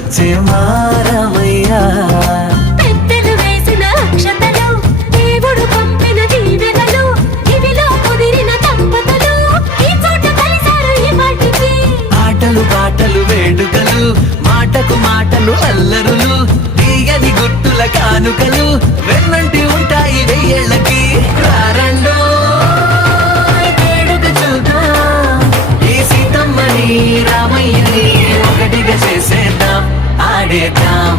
వచ్చే మారమయ్యా. పెద్దలు వేసిన అక్షతలు, దేవుడు పంపిన దీవెనలు, ఇవిలో కుదిరిన దంపతులు ఈ చోట కలిసారు ఈ పాటికి. ఆటలు పాటలు వేడుకలు, మాటకు మాటలు అల్లరులు, తీయని గుర్తుల కానుకలు వెన్నంటి ఉంటాయి వెయ్యేళ్ళకి. రారండో వేడుక చూద్దాం, ఈ సీతమ్మని రామయ్యని ఒకటిగా చేసేద్దాం, ఆడేద్దాం.